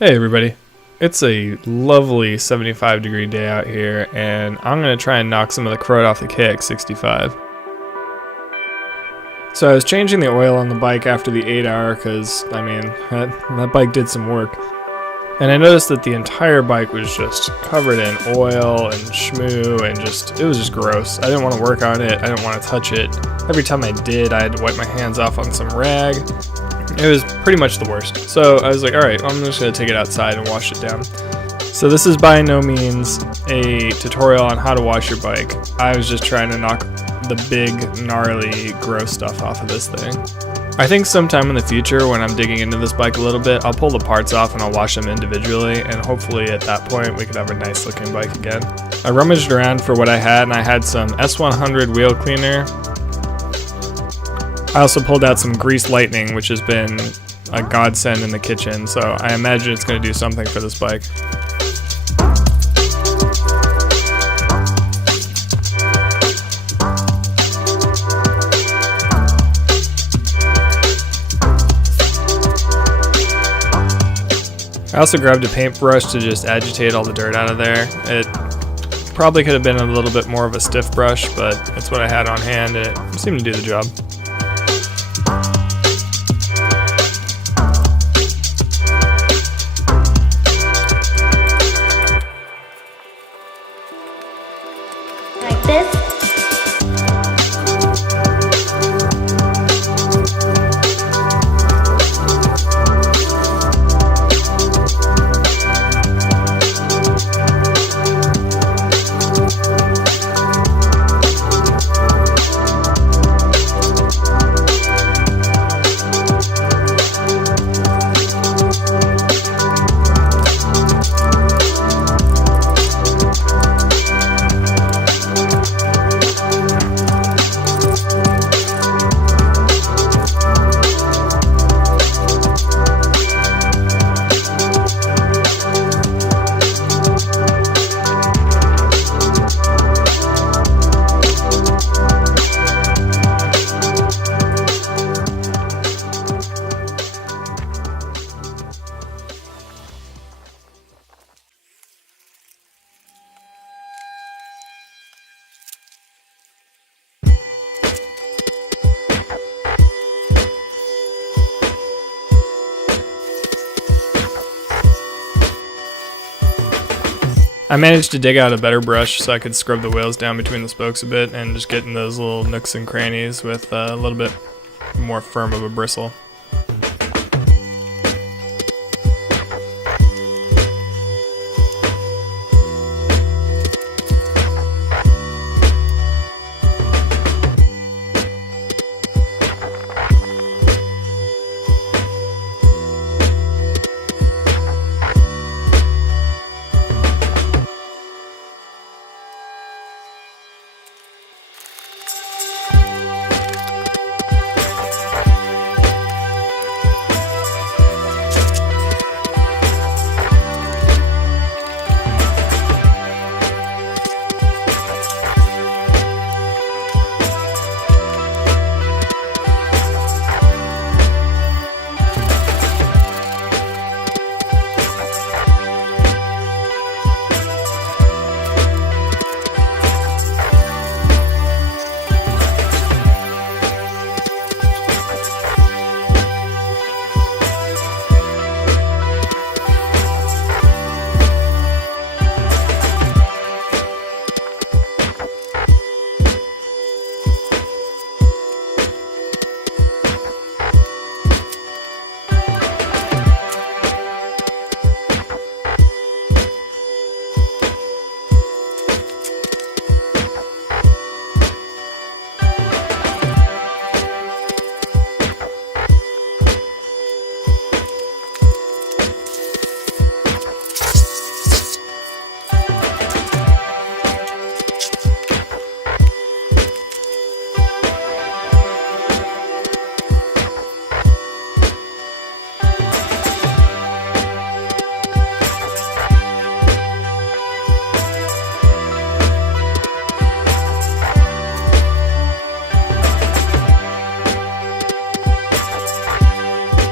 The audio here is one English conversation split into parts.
Hey everybody, it's a lovely 75-degree day out here, and I'm going to try and knock some of the crud off the Kx65. So I was changing the oil on the bike after the 8-hour because, I mean, that bike did some work. And I noticed that the entire bike was just covered in oil and shmoo and it was just gross. I didn't want to work on it, I didn't want to touch it. Every time I did, I had to wipe my hands off on some rag. It was pretty much the worst. So I was like, alright, I'm just going to take it outside and wash it down. So this is by no means a tutorial on how to wash your bike. I was just trying to knock the big, gnarly, gross stuff off of this thing. I think sometime in the future when I'm digging into this bike a little bit, I'll pull the parts off and I'll wash them individually, and hopefully at that point we could have a nice looking bike again. I rummaged around for what I had, and I had some S100 wheel cleaner. I also pulled out some Grease Lightning, which has been a godsend in the kitchen, so I imagine it's going to do something for this bike. I also grabbed a paintbrush to just agitate all the dirt out of there. It probably could have been a little bit more of a stiff brush, but it's what I had on hand and it seemed to do the job. Like this. I managed to dig out a better brush so I could scrub the wheels down between the spokes a bit and just get in those little nooks and crannies with a little bit more firm of a bristle.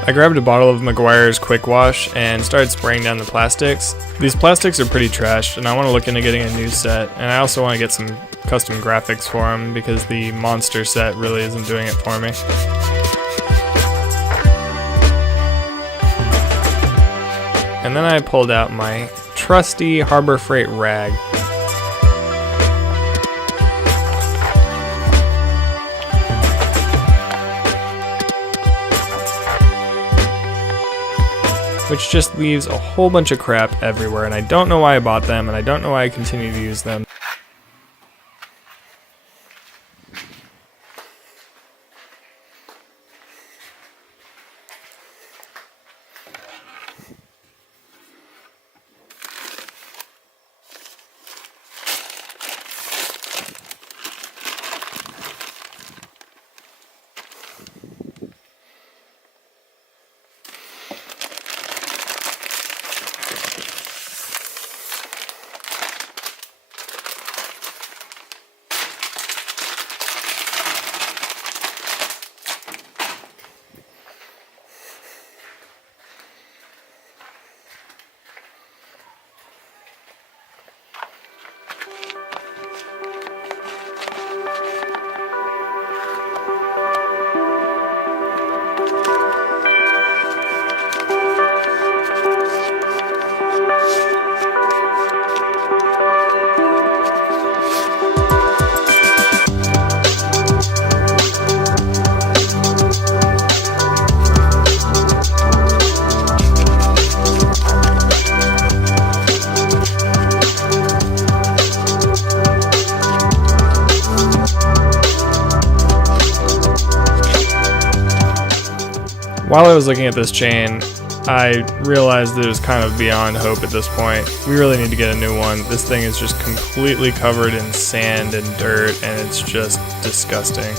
I grabbed a bottle of McGuire's Quick Wash and started spraying down the plastics. These plastics are pretty trashed and I want to look into getting a new set, and I also want to get some custom graphics for them because the monster set really isn't doing it for me. And then I pulled out my trusty Harbor Freight rag. Which just leaves a whole bunch of crap everywhere, and I don't know why I bought them, and I don't know why I continue to use them. While I was looking at this chain, I realized that it was kind of beyond hope at this point. We really need to get a new one. This thing is just completely covered in sand and dirt, and it's just disgusting.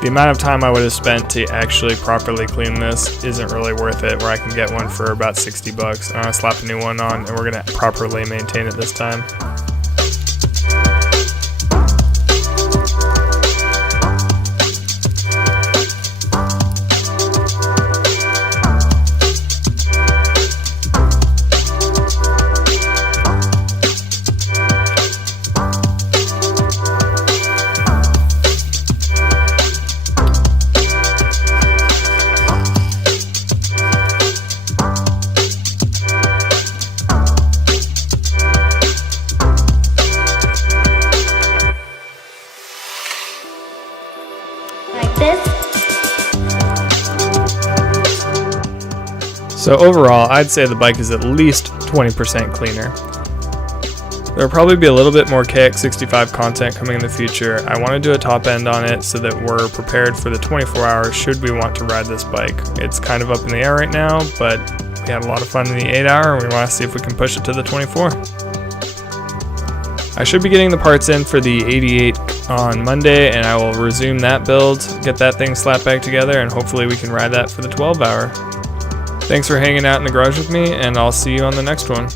The amount of time I would have spent to actually properly clean this isn't really worth it, where I can get one for about 60 bucks. I'm gonna slap a new one on, and we're gonna properly maintain it this time. So overall, I'd say the bike is at least 20% cleaner. There will probably be a little bit more Kx65 content coming in the future. I want to do a top end on it so that we're prepared for the 24 hours should we want to ride this bike. It's kind of up in the air right now, but we had a lot of fun in the 8 hour and we want to see if we can push it to the 24. I should be getting the parts in for the 88 on Monday, and I will resume that build, get that thing slapped back together, and hopefully we can ride that for the 12 hour. Thanks for hanging out in the garage with me, and I'll see you on the next one.